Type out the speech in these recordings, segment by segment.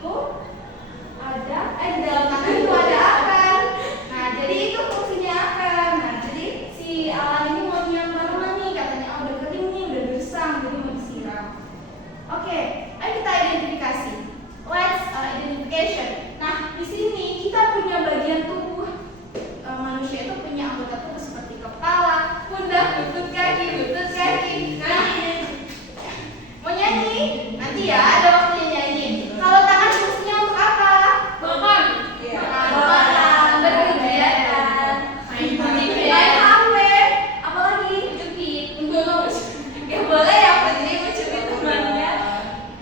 itu ada di dalam tangan itu ada akar. Nah, jadi itu fungsinya akar. Nah, jadi si alat ini mau nyiram tanaman nih, katanya oh udah kering nih, udah gersang, jadi mau disiram. Oke, ayo kita identifikasi. Let's identification. Nah, di sini kita punya bagian tubuh manusia itu punya anggota tubuh seperti kepala, pundak, lutut kaki. Nah, mau nyanyi? Nanti ya ada waktunya nyanyi. Kalau tangan fungsinya untuk apa? Makan. Berkegiatan. Main HP. Apalagi? Mencubit. Boleh ya, Putri mencubit temannya.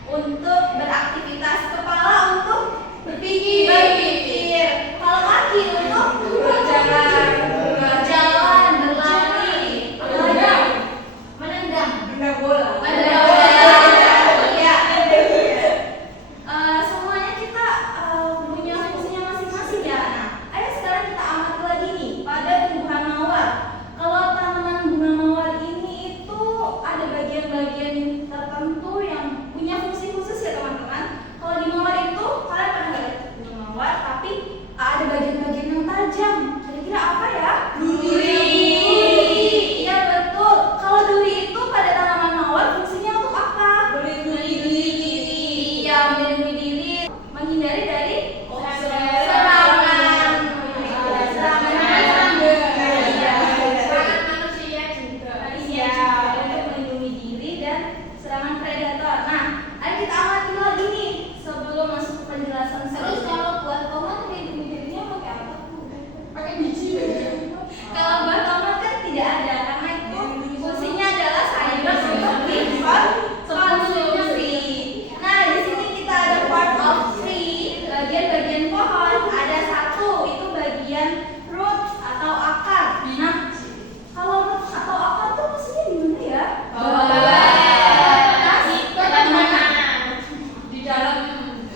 Untuk beraktivitas, kepala untuk berpikir. Kalau kaki untuk berjalan, berlari, menendang bola. Semuanya kita punya fungsinya masing-masing ya. Nah, ayo sekarang kita amati lagi nih pada tumbuhan mawar. Kalau tanaman bunga mawar ini itu ada bagian-bagian tertentu yang punya fungsi khusus ya teman-teman. Kalau di mawar itu kalian pernah nggak lihat bunga mawar tapi ada bagian-bagian yang tajam. Kira-kira apa ya? Duri. Iya betul. Kalau duri itu pada tanaman mawar fungsinya untuk apa? Melindungi diri. Iya, melindungi diri, menghindari dari serangan manusia juga. Iya, untuk melindungi diri dan serangan predator. Nah, ayo kita amati lagi nih sebelum masuk ke penjelasan. Terus kalau buat tomat melindungi dirinya pakai apa? Pakai biji. Kalau buat tomat kan tidak ada karena itu fungsinya adalah sayuran untuk dikonsumsi. Nah, di sini kita ada part of tree, bagian-bagian pohon. Ada satu itu bagian roots atau akar. Nah, kalau roots atau akar tuh fungsinya di mana ya? Di dalam.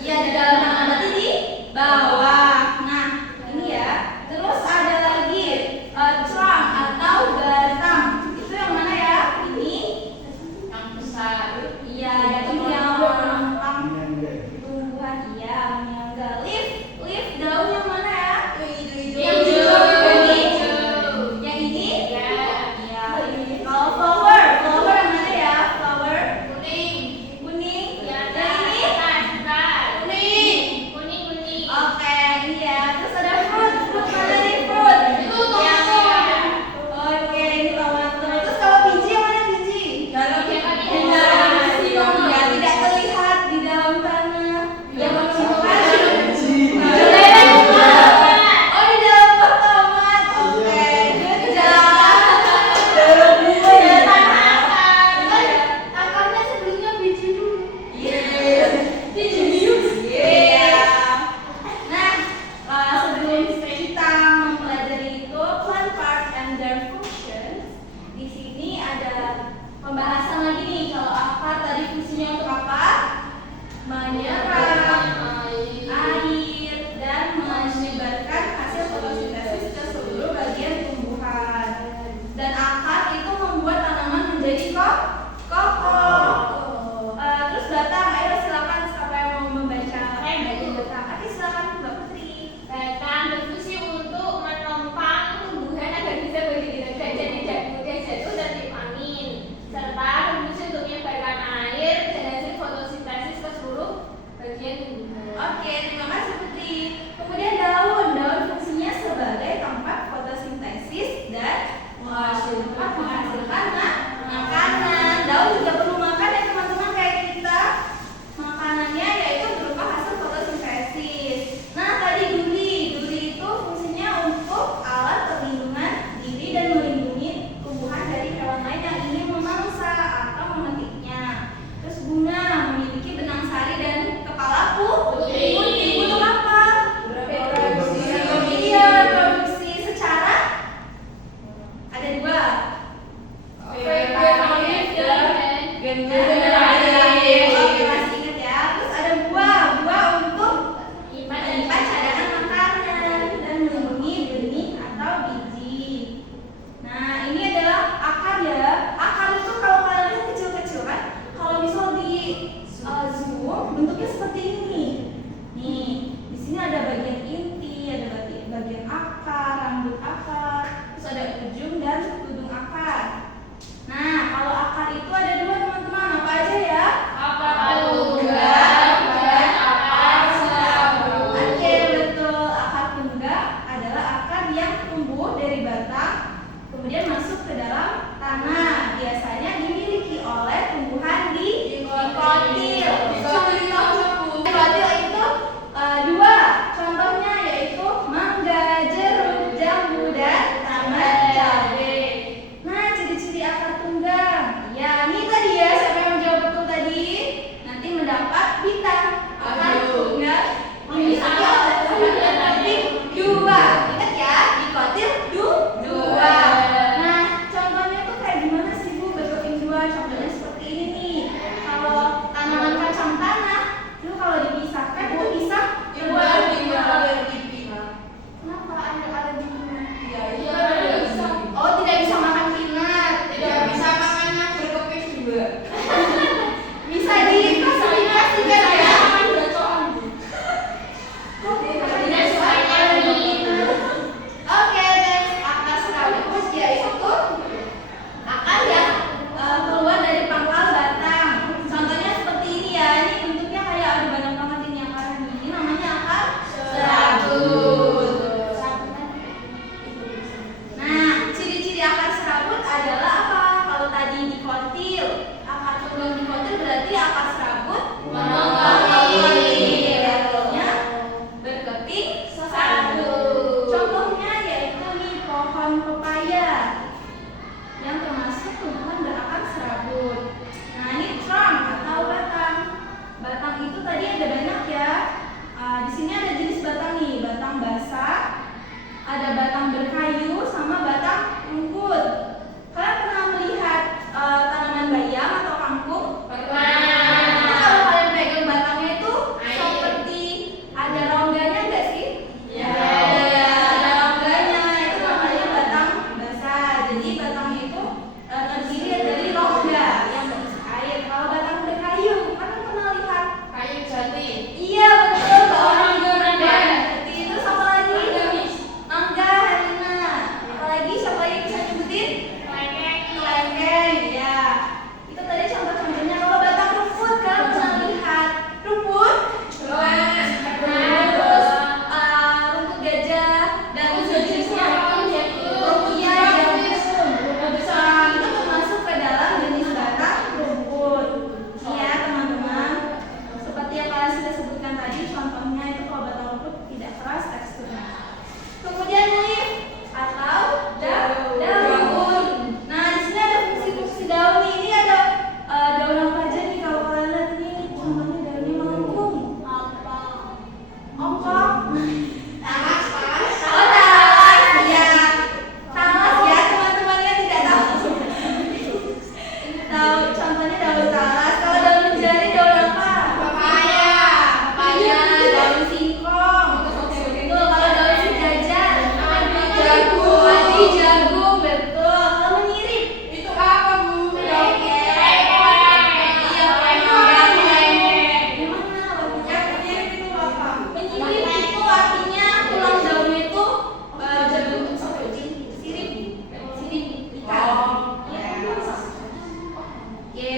Iya, di dalam tanah, berarti di bawah. Nah, ini ya. Terus ada lagi trunk atau batang. Itu yang mana ya? Ini yang besar. Iya, itu yang tumbuhan. Iya, menyangga. Leaf daun yang mana ya? Yang hijau. Yang ini? Iya. Kalau flower yang mana ya? Flower kuning. Yang ini? Kuning. Oke, ini ya. Terus ada fruit mana nih fruit? Itu tomato. Oke, ini tomato. Terus kalau biji yang mana biji? Dalam ya, tidak terlihat di dalam tanah. Yang menunjukkan oh, di dalam pot tomat. Oke, di dalam akarnya sebelumnya biji dulu. Iya. Nah, sebelum kita mempelajari itu plant part and their functions, di sini ada pembahasan lagi nih. Kalau akar tadi fungsinya untuk apa? Menyerap air dan menyebarkan hasil fotosintesis ke seluruh bagian tumbuhan. Dan akar itu membuat tanaman menjadi kokoh. Terus batang, ayo silakan siapa yang mau membaca bagian batang. Oke, silakan Mbak Putri. Batang berfungsi untuk menopang tumbuhan agar bisa berdiri tegak dan tidak mudah jatuh tertimpa angin, serta berfungsi untuk menyebarkan air dan hasil fotosintesis ke seluruh bagian tumbuhan. Oke, terima kasih Putri. Kemudian daun fungsinya sebagai tempat fotosintesis dan menghasilkan makanan. Daun juga perlu makan ya teman-teman kayak kita. Makanannya yaitu berupa hasil fotosintesis. Nah, tadi duri itu fungsinya untuk alat perlindungan diri dan melindungi tumbuhan dari hewan lain yang ingin memangsa atau memetiknya. Terus bunga memiliki benang sari dan kepala putih. Untuk apa? Iya, produksi secara ada dua. Oke, masih ingat ya. Terus ada buah untuk menyimpan cadangan makanan dan melindungi benih atau biji. Nah, ini adalah akar ya. Akar itu kalau kalian lihat kecil-kecil kan, kalau misal di zoom bentuknya seperti ini. contohnya daun talas. Kalau daun jari daun apa? Papaya. Papaya. Daun singkong. Betul. Kalau daun sejajar, jagung. Padi jagung. Betul. Kalau menyirik, Itu apa, Bu? iya, Yang itu apa? menyirip itu artinya tulang daunnya itu berbentuk seperti sirip ikan. Oh, Oke,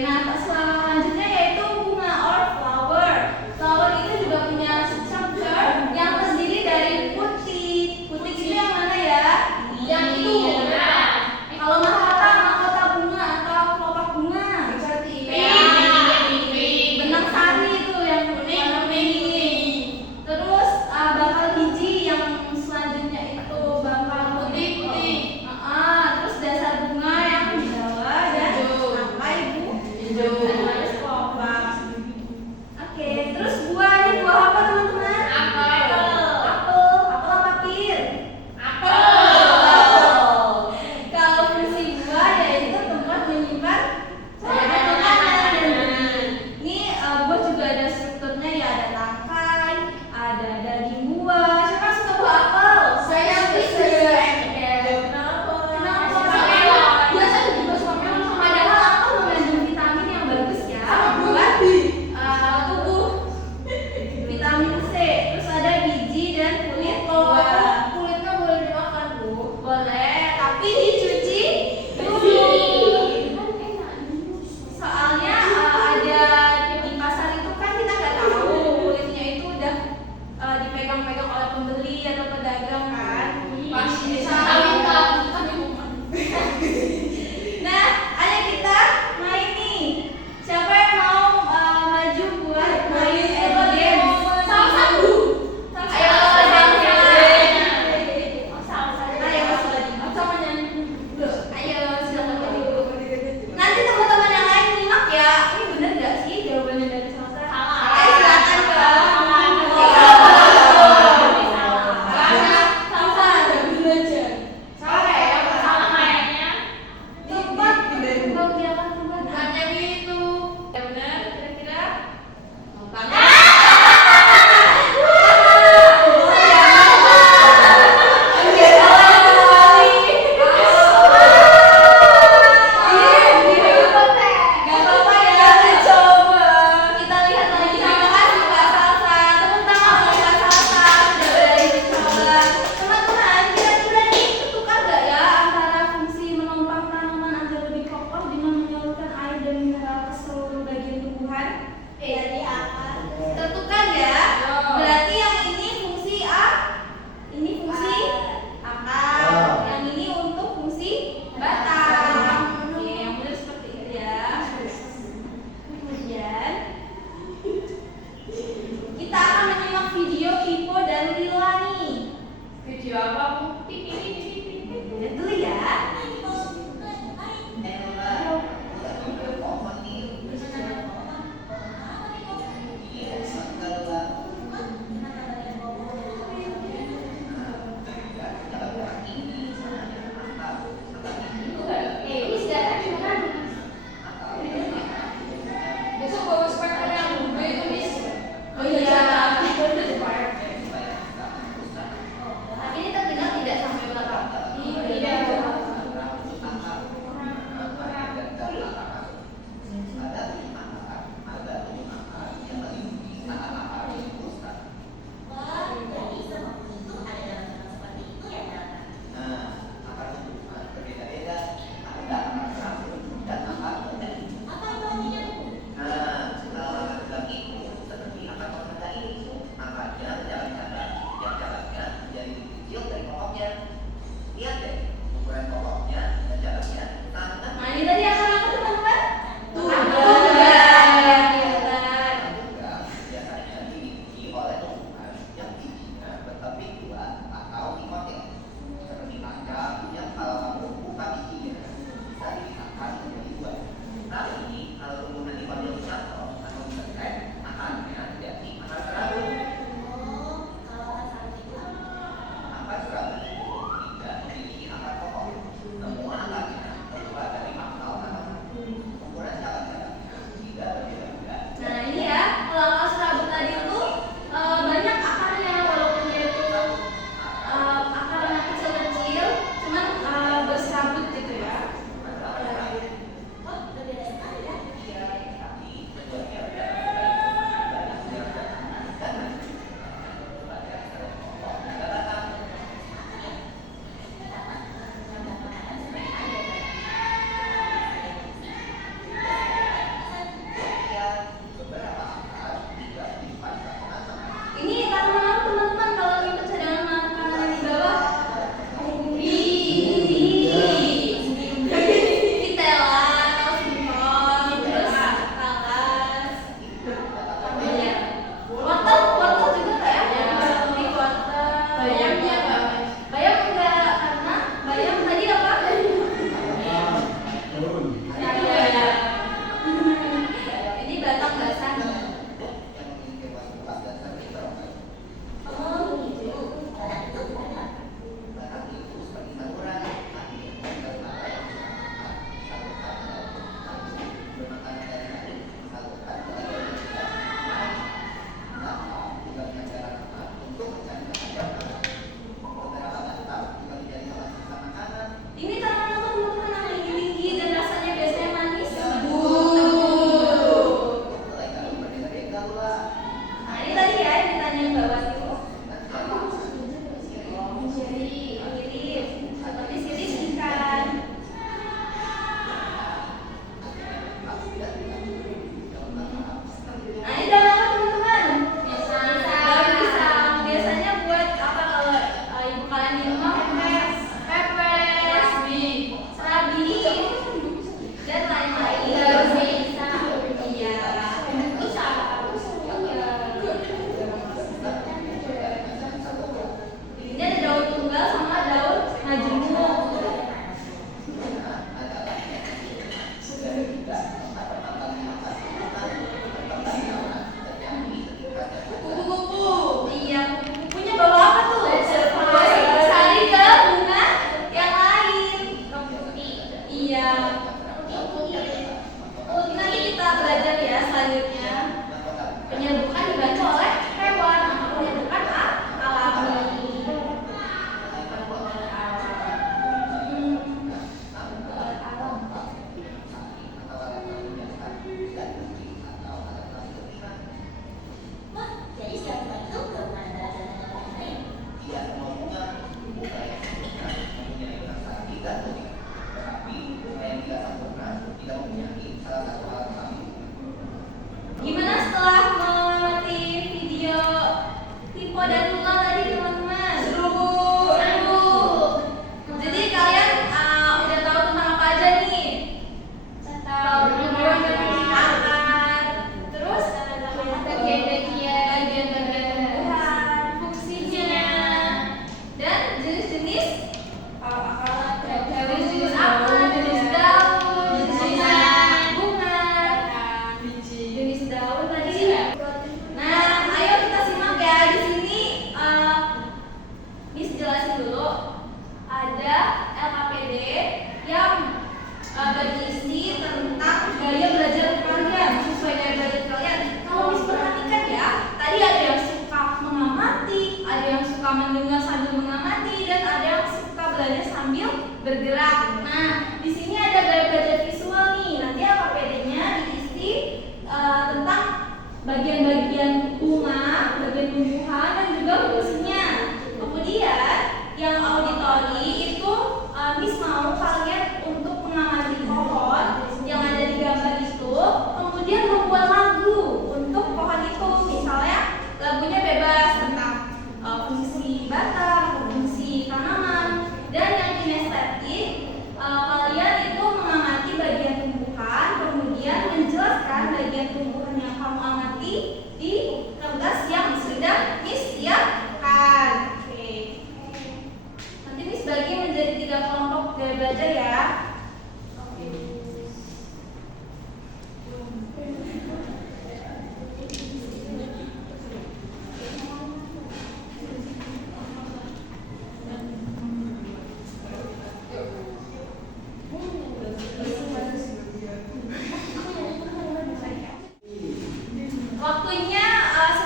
Waktunya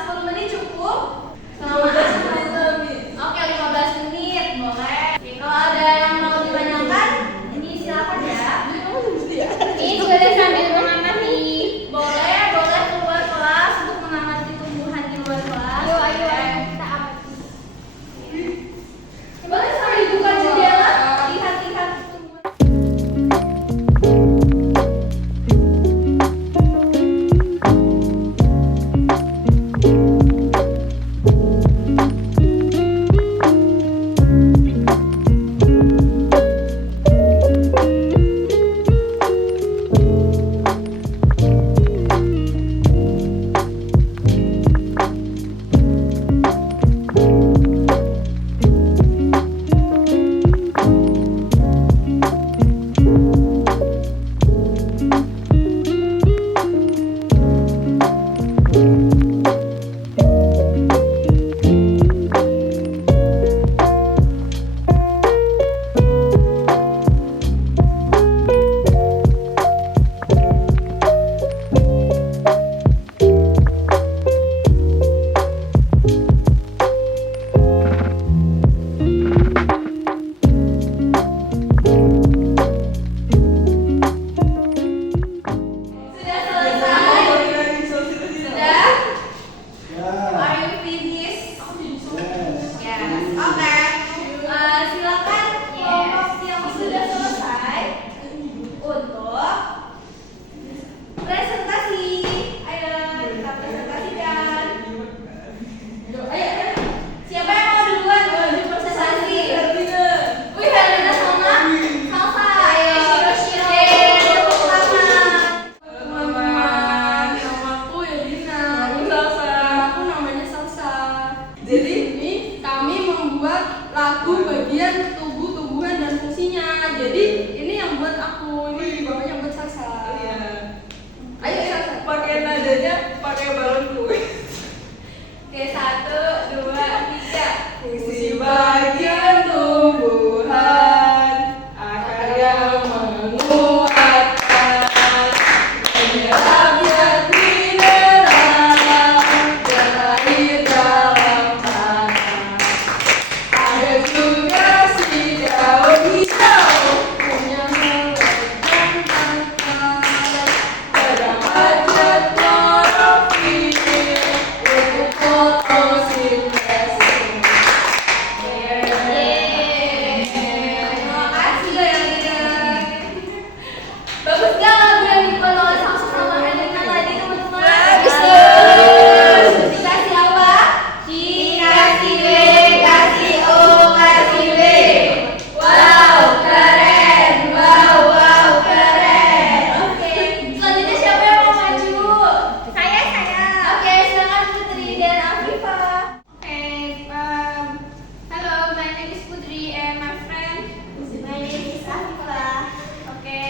10 menit cukup. Oke, 15 menit boleh. Oke, kalau ada yang mau ditanyakan, ini silakan ya. Ini boleh sambil mengamati. Boleh keluar kelas untuk mengamati tumbuhan di luar kelas. Ayo, Boleh. kita amati. Boleh sambil buka jendela, lihat-lihat tumbuhan. Sudah selesai? Sudah? Are you finished? Yes. Oke. Silakan kelompok yang sudah selesai untuk presentasi. Ayo kita presentasikan. Ayo. Siapa yang mau duluan presentasi? Wih, Helena sama Salsa. Ayo. Shiro. Tepuk tangan. Teman-teman, namaku Yelina. Aku namanya Salsa. Jadi ini kami membuat lagu bagian tumbuh-tumbuhan dan fungsinya. Jadi ini yang buat aku, ini bawahnya buat Salsa. Ayo Salsa. Pakai nadanya pakai balonku. Oke, 1, 2, 3. Fungsi bagian tumbuhan, akar yang menguatkan, menyerap zat mineral dan air dalam tanah. Ada juga si daun hijau punya melekat terdapat zat klorofil untuk fotosintesis. Terima kasih ya. Bagus gak lagu yang dibuat oleh Salsa sama Helena tadi, teman-teman? Bagus. Dikasih apa? Dikasih W, kasih O, kasih W. Wow, keren. Wow, keren. Oke, selanjutnya siapa yang mau maju? Saya. Oke, silakan Putri dan Afifa. Hello, my name is Putri and my friend. My name is Afifa. Oke,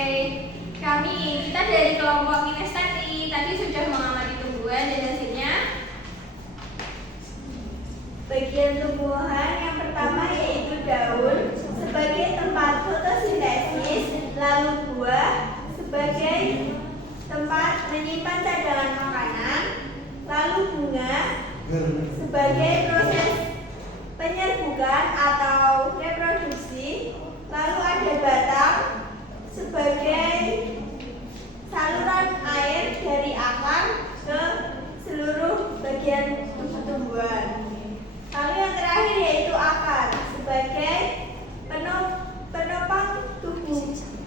kita dari kelompok kinesteti tadi sudah mengamati tumbuhan dan hasilnya. Bagian tumbuhan yang pertama yaitu daun sebagai tempat fotosintesis, lalu buah sebagai tempat menyimpan cadangan makanan, lalu bunga sebagai proses penyerbukan atau reproduksi, lalu ada batang sebagai saluran air dari akar ke seluruh bagian tumbuhan. Lalu yang terakhir yaitu akar sebagai penopang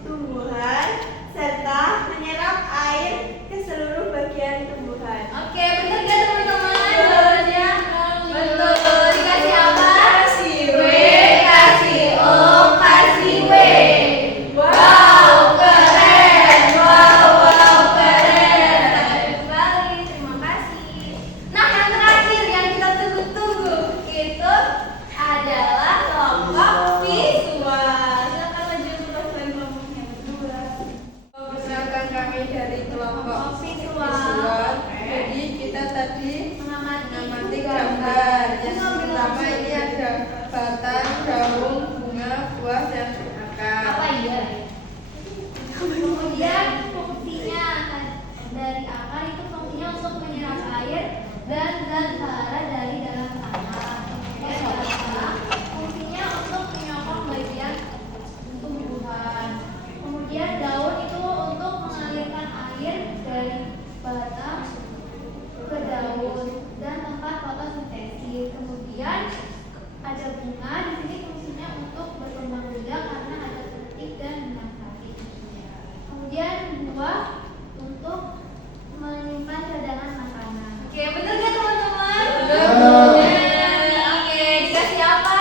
tumbuhan serta menyerap air ke seluruh bagian tumbuhan. Oke, benar gak teman-teman jawabannya? air dari batang ke daun dan tempat fotosintesis. Kemudian ada bunga, di sini fungsinya untuk berkembang biak karena ada petik dan benang sari. Kemudian buah untuk menyimpan cadangan makanan. Oke, betul nggak teman-teman? Betul. Oke, dikasih apa?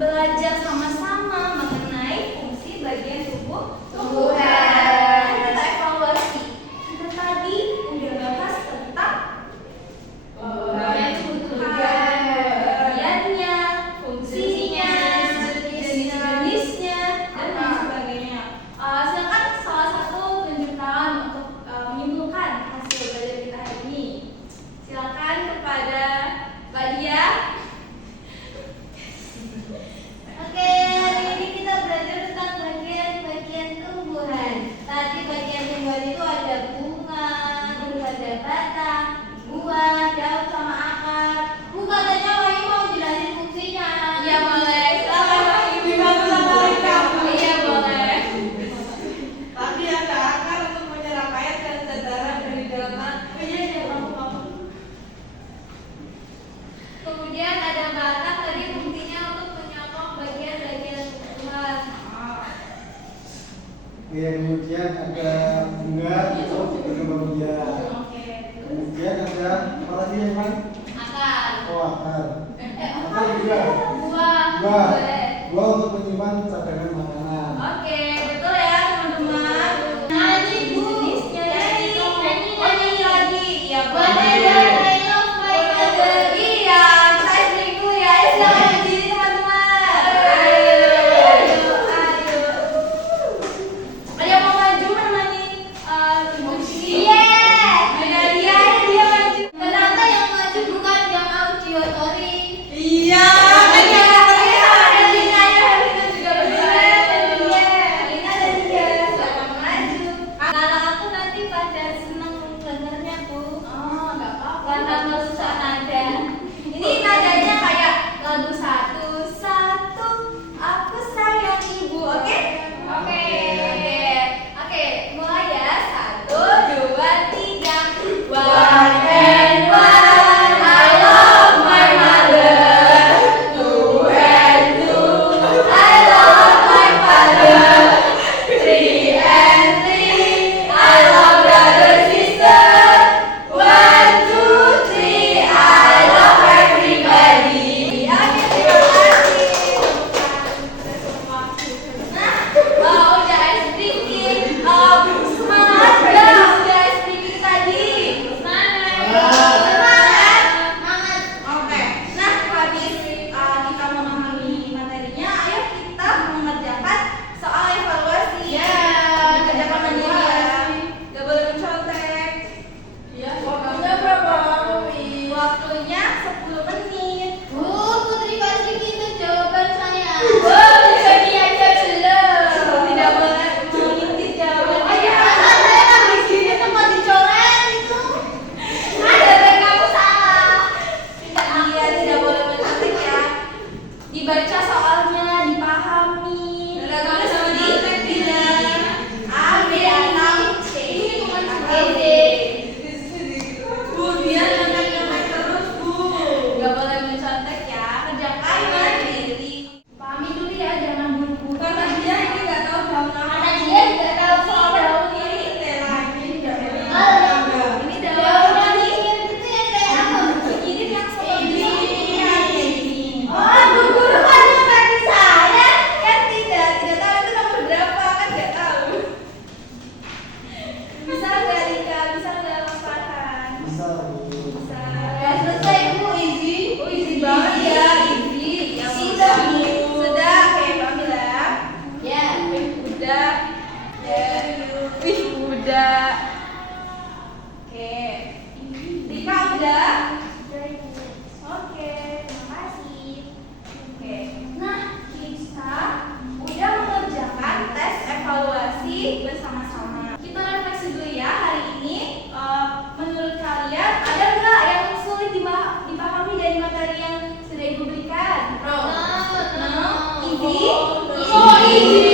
Belajar sama-sama mengenai fungsi bagian tubuh tumbuhan. Kita evaluasi. Kita tadi udah bahas tentang bagian tubuh tumbuhan, bagiannya, fungsinya, jenis-jenisnya, dan lain sebagainya. Silakan salah satu tunjuk tangan untuk menyimpulkan hasil belajar kita hari ini. Silakan kepada Mbak Dia. Oke, hari ini kita belajar tentang bagian-bagian tumbuhan. Tadi bagian tumbuhan itu ada bunga, terus ada batang, buah, daun sama akar. Bu, katanya Wahyu mau jelasin fungsinya. Iya boleh. Silakan Wahyu. Iya boleh. Tadi ada akar untuk menyerap air dan cairan dari dalam tanah. Iya, kemudian ada batang, tadi fungsinya untuk menyokong bagian-bagian tumbuhan. Kemudian ada bunga untuk berkembang biak. Oke. Kemudian ada apa lagi yang paling? Akar. Oh, akar. Akar juga. Buah. Buah. Boleh. Buah untuk menyimpan cadangan makanan. Oke, betul ya teman-teman. Nah, ini Bu, jenisnya nyanyi lagi. Iya, boleh. Iya, kita explain dulu ya. Silakan berdiri teman-teman. Ayo. Ada yang mau maju menemani Ibu Siti? Iya. Dia maju. Ternyata yang maju bukan yang audiotori. Iya. Ada Lina juga berdiri. Lina dan dia selamat maju. Anak aku nanti pada seneng dengernya Bu. Oh, nggak apa-apa. Karena merusak nada. Ini nadanya kayak lagu satu aku sayang ibu. Oke? Oke. Mulai ya. 1, 2, 3. One and one, I love my mother. 2 and 2, I love my father. 3 and 3, I love brother sister. 1, 2, 3, I love everybody. Oke, terima kasih. Nah, udah ice drinking. Semangat dong, udah ice drinking tadi. Semangat. Oke. Nah, habis kita memahami materinya, ayo kita mengerjakan soal evaluasi. Ya, kerjakan mandiri ya. Gak boleh mencontek. Iya, waktunya berapa, Mami? Waktunya 10 menit. Putri pasti itu jawaban saya. Bisa diaja belum? Tidak boleh mengintip jawaban. Oh iya, saya di sini tempat dicoret itu. Ada baik kamu salah. Iya, tidak boleh mencontek ya. Dibaca soalnya, dipahami. Kamu sama diintek tidak? A, B, atau C. Bu, dia nyontek-nyontek terus, Bu. Gak boleh mencontek ya. Kerjakan mandiri. Pahami dulu ya, jangan buru-buru. Karena dia ini nggak tahu daun apa. Karena dia tidak tahu soal daun ini. Ini nggak boleh. Ini daun itu yang kayak apa? Ini yang seperti ini. Oh, Bu Guru kan yang kaki saya kan tidak tahu itu nomor berapa kan nggak tahu. Bisa nggak Rika? Bisa nggak Mas Farhan? Bisa, Bu. Bisa. Ya selesai Bu, easy. Oh easy banget ya, easy. Ya sudah Bu. Sudah, oke Pamela. Ya, udah. Ya, udah. Oke. Rika udah? Oke, terima kasih. Oke. Nah, kita udah mengerjakan tes evaluasi bersama-sama. Kita Oh, ini.